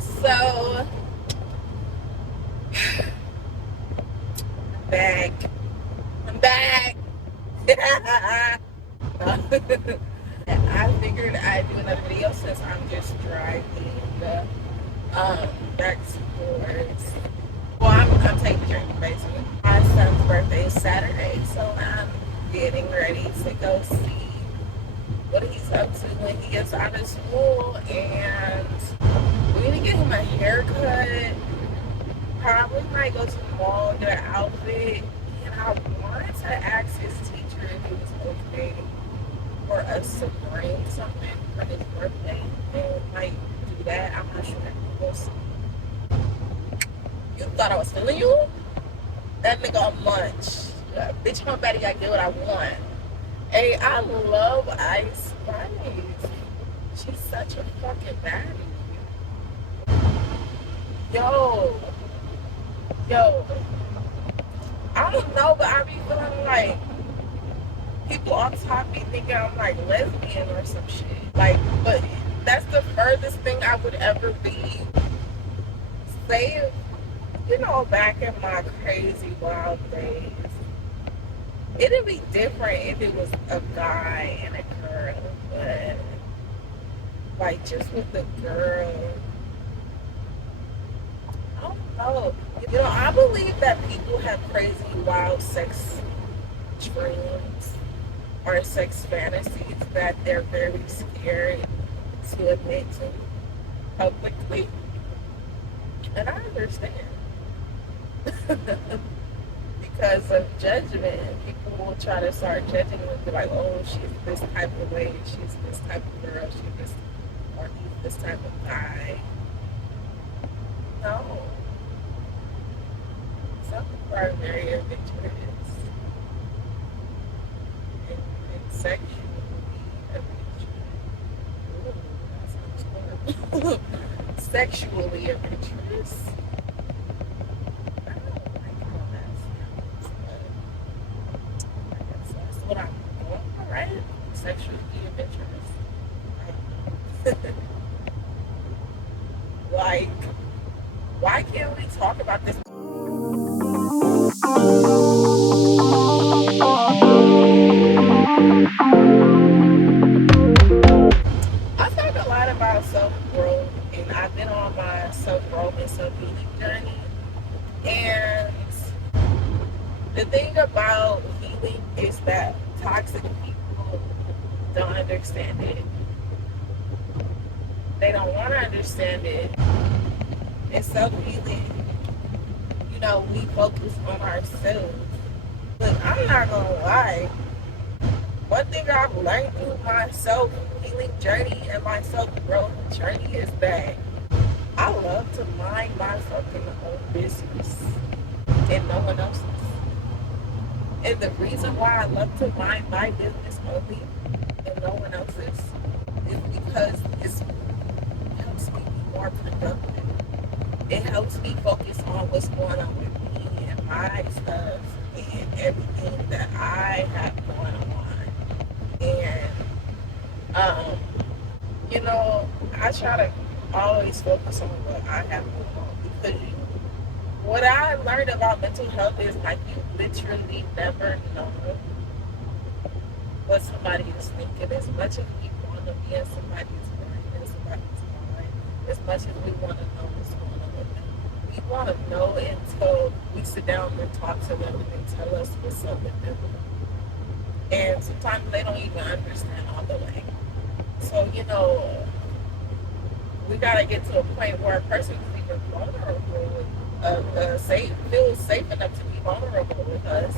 So back. I'm back. I figured I'd do another video since I'm just driving back towards. Well, I'm taking the drink basically. My son's birthday is Saturday, so I'm getting ready to go see what he's up to when he gets out of school, and we're gonna get him a haircut. Probably might go to the mall, get an outfit, and I wanted to ask his teacher if it was okay for us to bring something for his birthday, and might do that. I'm not sure. We'll see. You thought I was stealing you? That nigga on lunch. Yeah, bitch, my baddie gotta get what I want. Hey, I love Ice Spice. She's such a fucking baddie. Yo, I don't know, but I be feeling like people on top be thinking I'm like lesbian or some shit. Like, but that's the furthest thing I would ever be. Say, you know, back in my crazy wild days, it'd be different if it was a guy and a girl, but like just with the girl, I don't know. You know, I believe that people have crazy, wild sex dreams or sex fantasies that they're very scared to admit to publicly. And I understand. Because of judgment, people will try to start judging and be like, oh, she's this type of way, she's this type of girl, she's this, or he's this type of guy. No. Some people are very adventurous and sexually adventurous. Ooh, that sounds horrible. Sexually adventurous. I don't like all that sounds, but I guess that's what I'm going for, right? Sexually adventurous. Like, why can't we talk about this? I talk a lot about self-growth, and I've been on my self-growth and self-healing journey. And the thing about healing is that toxic people don't understand it. They don't want to understand it. In self-healing, you know, we focus on ourselves. Look, I'm not gonna lie. One thing I've learned through my self-healing journey and my self-growth journey is that I love to mind my fucking own business and no one else's. And the reason why I love to mind my business only and no one else's is because it helps me be more productive. It helps me focus on what's going on with me and my stuff and everything that I have going on. And, you know, I try to always focus on what I have going on, because what I learned about mental health is like you literally never know what somebody is thinking. As much as we want to be in somebody's brain and somebody's mind, as much as we want to know what's going on with them, we want to know until we sit down and talk to them and they tell us what's up with them. And sometimes they don't even understand all the way. So, you know, we gotta get to a point where a person is even vulnerable, feels safe enough to be vulnerable with us,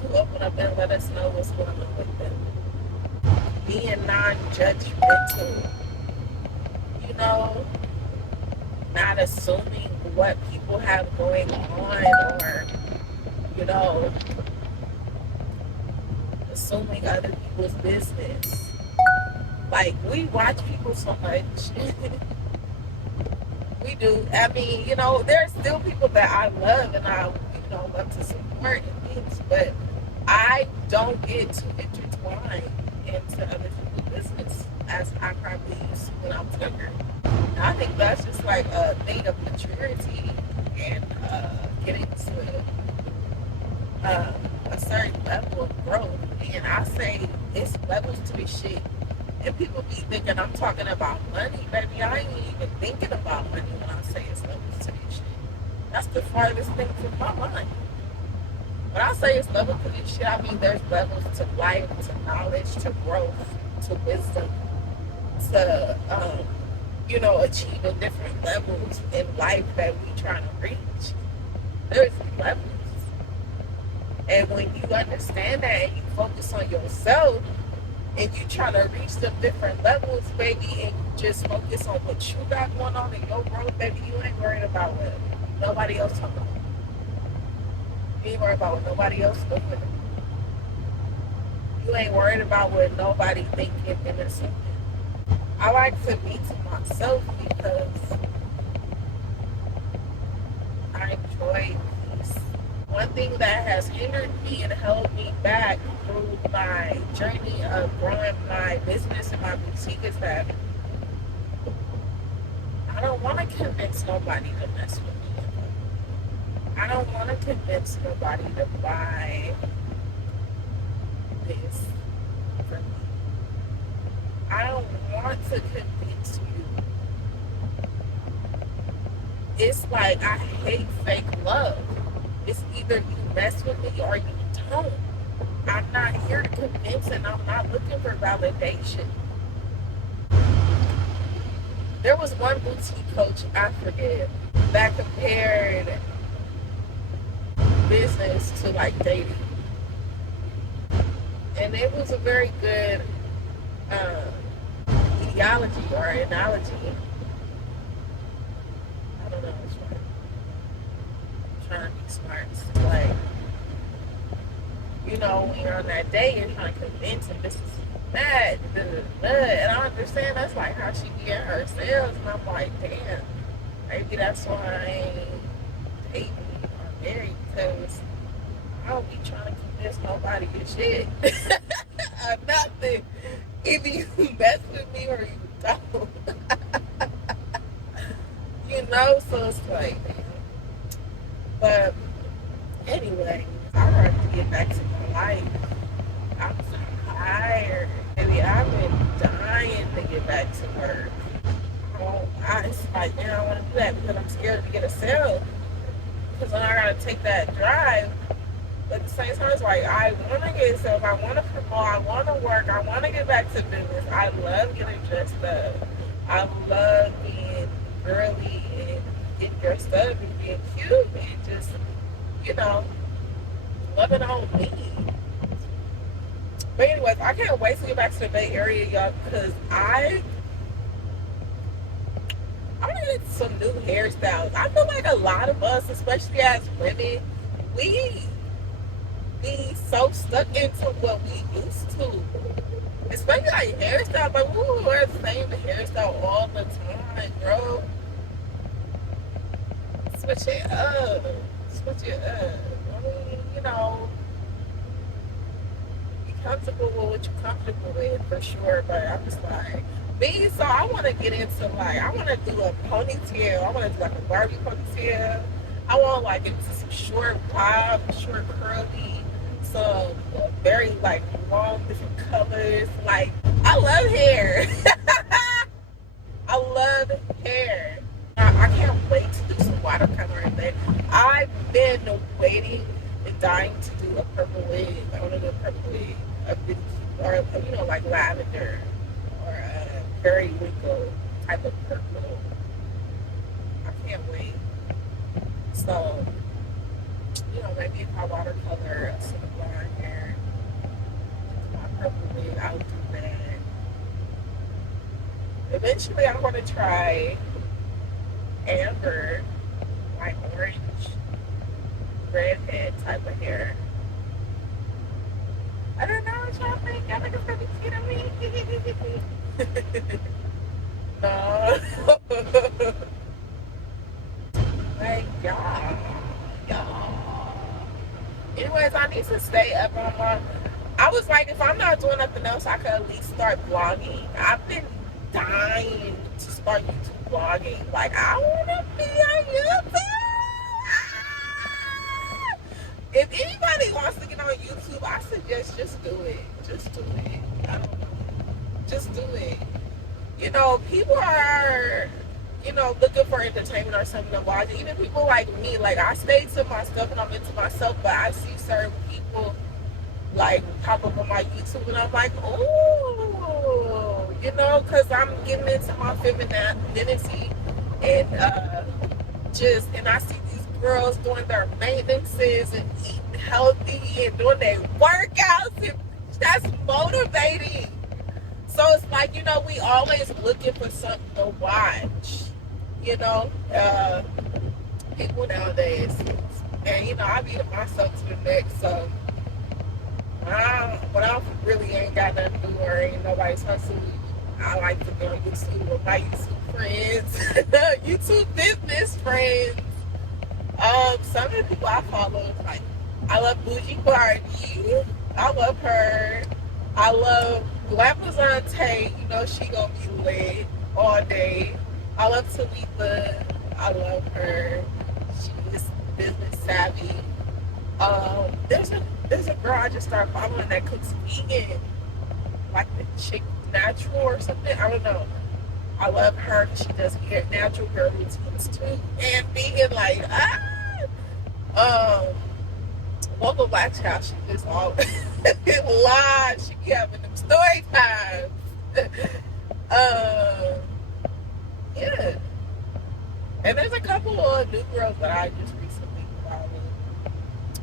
to open up and let us know what's going on with them. Being non-judgmental, you know, not assuming what people have going on, or, you know, assuming other people's business. Like, we watch people so much. We do. I mean, you know, there's still people that I love and I, you know, love to support and things, but I don't get too intertwined into other people's business as I probably used to when I was younger. I think that's just like a thing of maturity and getting to a certain level of growth. And I say it's levels to this shit. And people be thinking I'm talking about money, baby. I ain't even thinking about money when I say it's levels to this shit. That's the farthest thing from my mind. When I say it's levels to this shit, I mean there's levels to life, to knowledge, to growth, to wisdom, to achieving different levels in life that we trying to reach. There's levels. And when you understand that and you focus on yourself and you try to reach them different levels, baby, and you just focus on what you got going on in your growth, baby, you ain't worried about what nobody else talking about. You ain't worried about what nobody else doing. You ain't worried about what nobody thinking innocent. I like to be to myself because I enjoy peace. One thing that has hindered me and held me back through my journey of growing my business and my boutique is that I don't want to convince nobody to mess with me. I don't want to convince nobody to buy this for me. I don't want to convince you. It's like I hate fake love. It's either you mess with me or you don't. I'm not here to convince and I'm not looking for validation. There was one boutique coach, I forget, that compared business to like dating. And it was a very good ideology or analogy. I don't know which one. I'm trying to be smart. It's like, when you're on that date, you're trying to convince him this is that, and I understand that's like how she be at her sales, and I'm like, damn, maybe that's why I ain't dating or married, because I don't be trying to convince nobody to shit. Or nothing. Either you mess with me or you don't. So it's like, damn. But anyway, I want to get back to my life. I'm tired. Baby, I've been dying to get back to work. It's like, I want to do that because I'm scared to get a sale. Because then I got to take that drive. But at the same time, it's like, I want to get a sale. I want to promote. I want to work. I want to get back to business. I love getting dressed up. I love being girly and getting dressed up and being cute and just, loving on me. But anyways, I can't wait to get back to the Bay Area, y'all, because I need some new hairstyles. I feel like a lot of us, especially as women, we be so stuck into what we used to. Especially like hairstyles. Like, we wear the same hairstyle all the time, bro. Switch it up. Switch it up. I mean, comfortable with what you're comfortable with for sure, but I'm just like me, so I want to get into I want to do a ponytail. I want to do like a Barbie ponytail. I want like into some short bob, short curly, some very like long different colors. Like, I love hair. I love hair. I can't wait to do some watercolor thing. I've been waiting and dying to do a purple wig. I want to do a purple wig, or like lavender or a periwinkle type of purple. I can't wait. So, maybe if I watercolor some blonde hair, my purple wig, I'll do that. Eventually, I want to try amber, like orange, redhead type of hair. I don't know what y'all think. I think it's pretty cute of me. No. Like, y'all. Anyways, I need to stay up on my... I was like, if I'm not doing nothing else, I could at least start vlogging. I've been dying to start YouTube vlogging. Like, I want to be on YouTube. If anybody wants to get on YouTube, I suggest just do it. Just do it. I don't know. Just do it. You know, people are, you know, looking for entertainment or something to watch. Even people like me, like, I stay to myself and I'm into myself, but I see certain people like pop up on my YouTube and I'm like, oh, you know, because I'm getting into my femininity and and I see these girls doing their maintenances and eating healthy and doing their workouts, and that's motivating. So it's like, you know, we always looking for something to watch, you know, people nowadays. And, you know, I beat myself to the neck, so when I really ain't got nothing to do or ain't nobody's hustling, I like to go on YouTube with my YouTube friends, YouTube business friends. Some of the people I follow, like, I love Bougie Barty. I love her. I love Glamazon Tate. You know, she gonna be lit all day. I love Talitha. I love her. She's business savvy. There's a girl I just started following that cooks vegan, like the Chick Natural or something. I don't know. I love her. She does natural hair routines too, and vegan. Like local black child. She just all live. She be having them story times. Yeah. And there's a couple of new girls that I just recently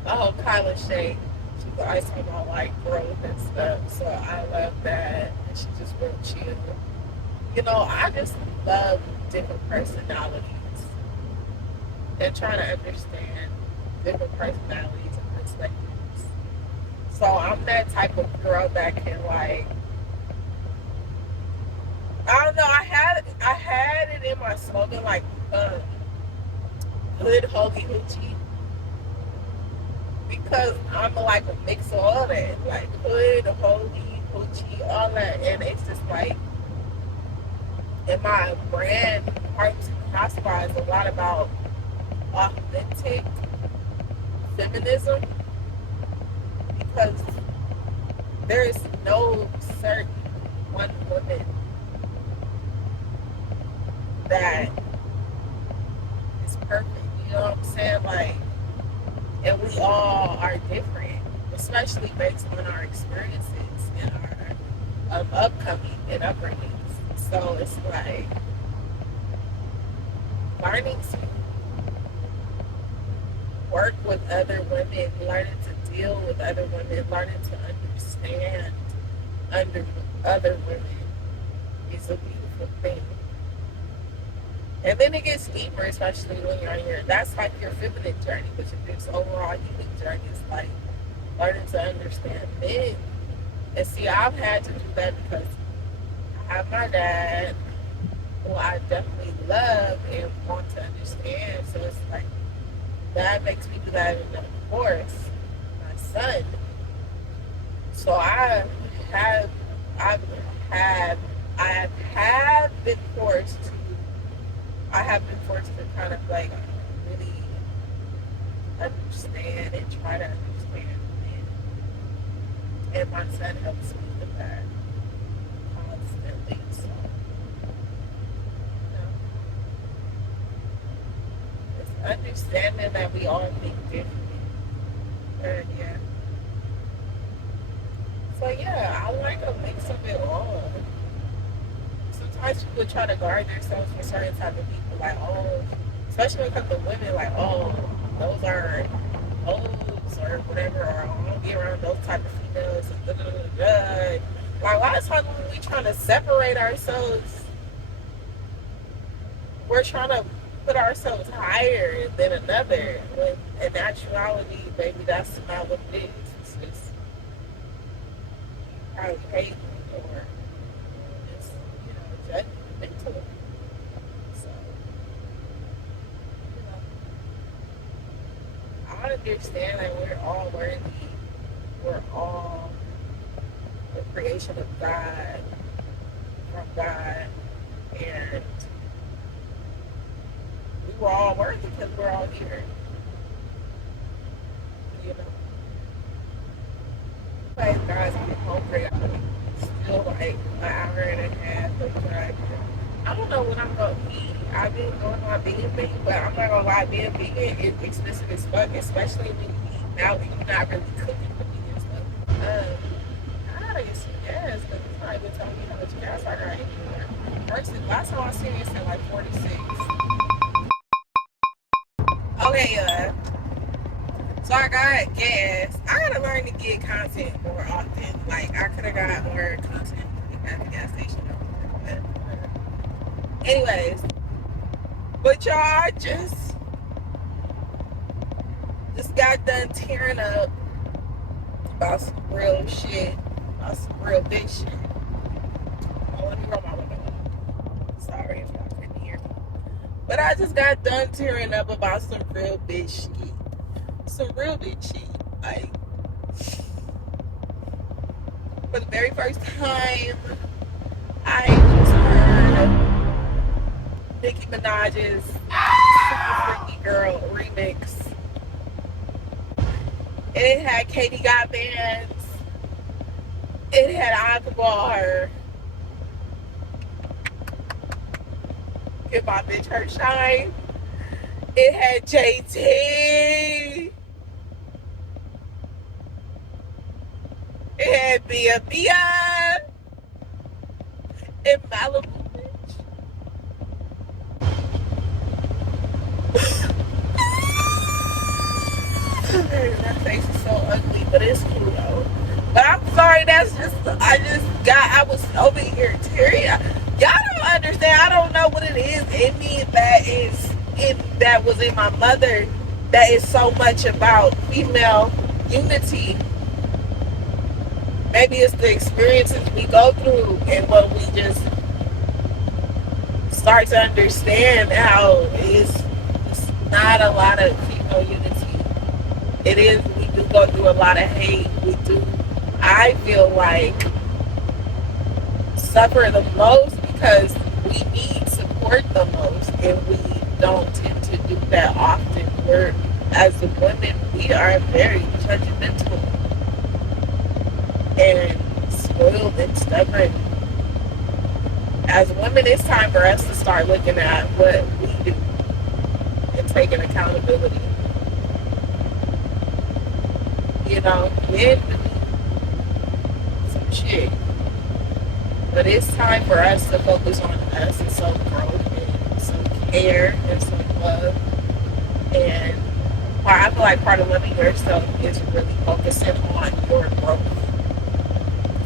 followed. Kyla Shay. She's always talking about like growth and stuff. So I love that. And she's just real chill. You know, I just love different personalities and trying to understand different personalities and perspectives. So I'm that type of girl that can like, I don't know, I had it in my slogan like hood, holy, hoochie, because I'm like a mix of all that, like hood, holy, hoochie, all that, and it's just like in my brand, Arts and Hospital is a lot about authentic feminism, because there is no certain one woman that is perfect, you know what I'm saying? Like, and we all are different, especially based on our experiences and our upcoming and upbringings. So it's like learning to work with other women, learning to deal with other women, learning to understand other women is a beautiful thing. And then it gets deeper, especially when you're on that's like your feminine journey, but this overall human journey is like learning to understand men. And see, I've had to do that because I have my dad, who I definitely love and want to understand. So it's like, that makes me do that, and of course, my son. So I have been forced to kind of like really understand and try to understand men. And my son helps me with that constantly. So, you know, it's understanding that we all think differently. And yeah. So yeah, I like a mix of it all. Sometimes people try to guard themselves from certain type of people, like, oh, especially when it comes to women, like, oh, those are hoes or whatever, or I don't be around those type of females. And da, da, da, da. Like, a lot of times when we trying to separate ourselves, we're trying to put ourselves higher than another. When in actuality, baby, that's not what it is. It's just probably hate or just, you know, judgmental. So, you know, I understand that we're all worthy. We're all the creation of God, from God, and because we're all here, you know. But guys, I'm hungry. I'm still like an hour and a half of driving. I don't know what I'm gonna eat. I've been doing my vegan thing, but I'm not gonna lie, being vegan is expensive as fuck, especially when you eat out and you're not really cooking the vegan stuff. I gotta get some gas, but it's not even telling me how much gas I got anymore. Versus last time I seen it said like 46. Okay, so I got gas. I gotta learn to get content more often. Like I could have got more content at the gas station. But, anyways, but y'all just got done tearing up about some real shit, about some real big shit. Oh, let me roll my window up. Sorry if y'all couldn't hear me. But I just got done tearing up about some real big shit. Some real big shit. Like, for the very first time, I just heard Nicki Minaj's Super Freaky Girl remix. It had Katie Got Bands. It had Akbar. Get my bitch her shine. It had JT. It had Bia Bia. And Malibu bitch. My face is so ugly, but it's cool though. But I'm sorry, I was over here teary. Y'all don't understand. I don't know what it is in me that was in my mother that is so much about female unity. Maybe it's the experiences we go through and what we just start to understand how it's not a lot of female unity. It is, we do go through a lot of hate. We do, I feel like, suffer the most because we need support the most, and we don't tend to do that often. We're, as the women, we are very judgmental and spoiled and stubborn. As women, it's time for us to start looking at what we do and taking accountability. You know, men do some shit. But it's time for us to focus on us and self-growth and self-care and self-love. And I feel like part of loving yourself is really focusing on your growth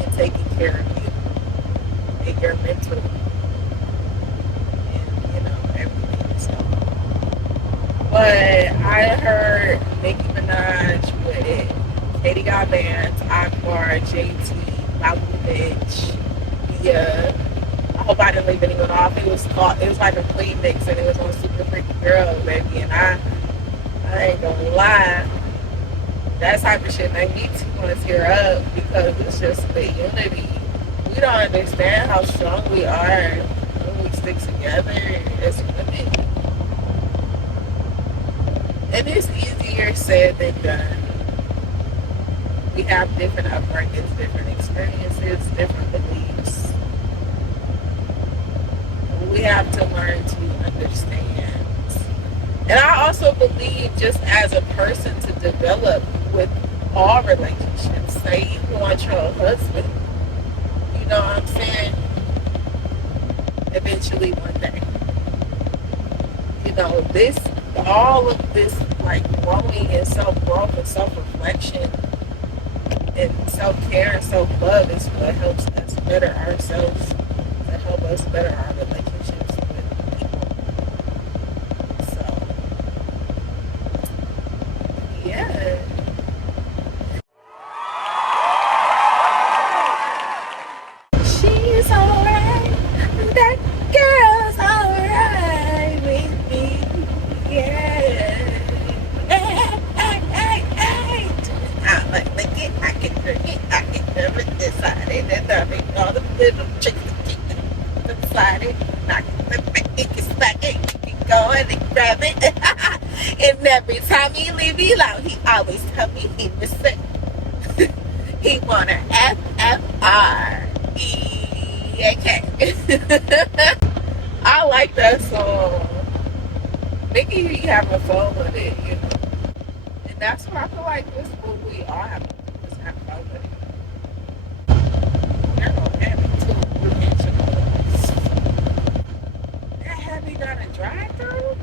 and taking care of you and your mental and, you know, everything. So, but I heard Nicki Minaj with Katie Got Bands, Akbar, JT, Malibu Bitch, Bia. I hope I didn't leave anyone off. It was like a clean mix, and it was on Super Freaky Girl, baby. And I ain't gonna lie, that type of shit made me want to tear up because it's just the unity. We don't understand how strong we are when we stick together as women. And it's easier said than done. We have different upbringings, different experiences, different beliefs. We have to learn to understand. And I also believe just as a person to develop with all relationships. Say you want your husband, you know what I'm saying? Eventually one day. You know, all of this like growing and self-growth and self-reflection and self-care and self-love is what helps us better ourselves, to help us better our relationships with people. So, yeah. She's alright. That girl's alright with me. Yeah. Hey. I like it. I can drink it. I can never decide it. And I make all the little chicks inside it. running from it. And every time he leave me alone, he always tell me he was sick. He wanna FFREAK. I like that song. Mickey be having fun with it, you know. And that's why I feel like this what we all have to do is have fun with it. They're gonna have it too. That heavy got a drive through?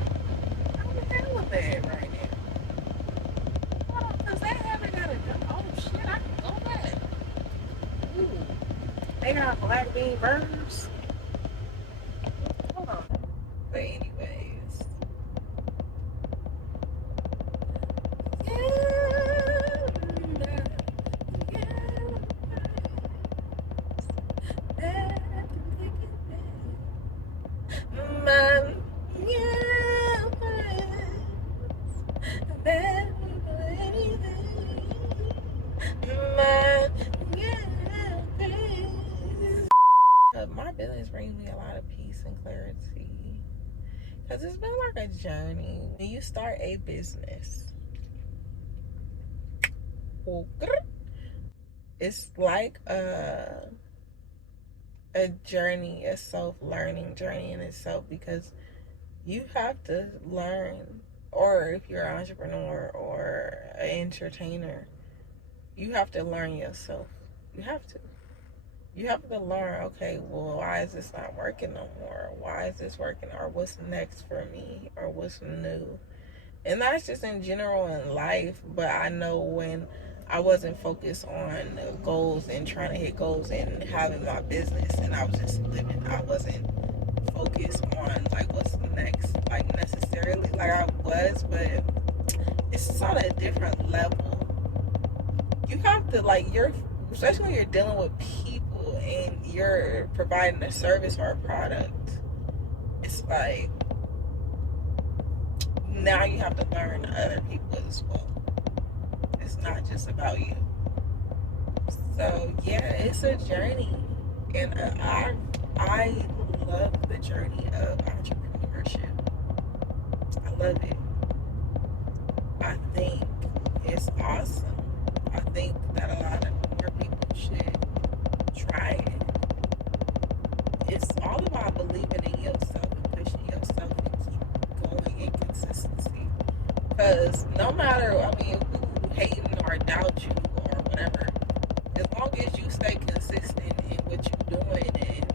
How the hell is that right now? Hold on, cause that heavy got a oh shit, I can go back. Ooh. They got black bean burgers. Hold on. But anyways. My business brings me a lot of peace and clarity. Because it's been like a journey. When you start a business, it's like a journey, a self-learning journey in itself, because you have to learn, or if you're an entrepreneur or an entertainer, you have to learn yourself. You have to learn, okay, well, why is this not working no more? Why is this working? Or what's next for me? Or what's new? And that's just in general in life. But I know when I wasn't focused on goals and trying to hit goals and having my business, and I was just living, I wasn't focused on like what's next, like necessarily, like I was, but it's on a different level. You have to, like, especially when you're dealing with people and you're providing a service or a product, it's like now you have to learn other people as well. It's not just about you. So yeah, it's a journey, and I love the journey of entrepreneurship. I love it. I think it's awesome. I think that a lot of more people should try it. It's all about believing in yourself and pushing yourself and keep going in consistency. Because no matter, who hating or doubt you or whatever, as long as you stay consistent in what you're doing and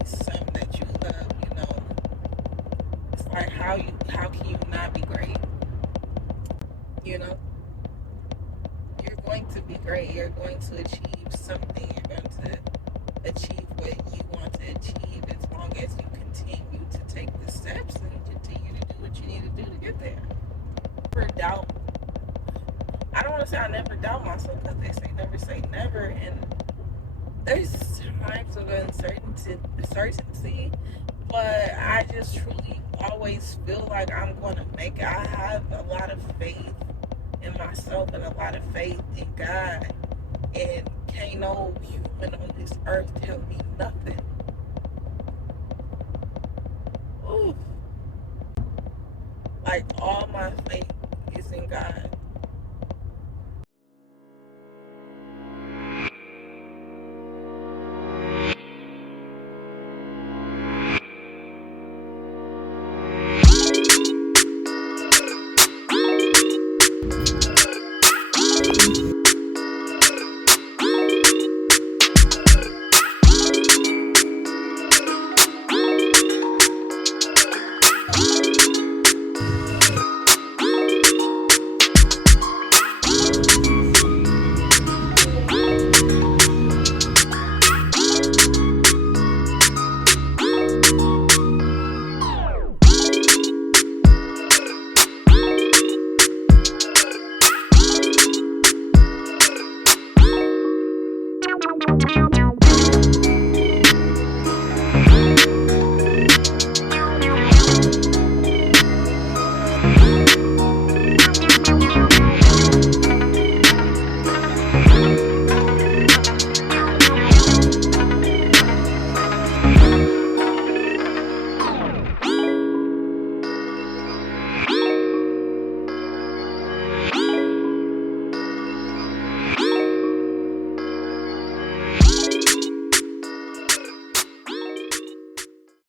it's something that you love, it's like how can you not be great? You're going to be great. You're going to achieve something. You're going to achieve what you want to achieve as long as you continue to take the steps and continue to do what you need to do to get there. I don't want to say I never doubt myself, because they say never say never, and there's times of uncertainty, but I just truly always feel like I'm going to make it. I have a lot of faith in myself and a lot of faith in God, and can't no human on this earth tell me nothing. Ooh. Like, all my faith is in God.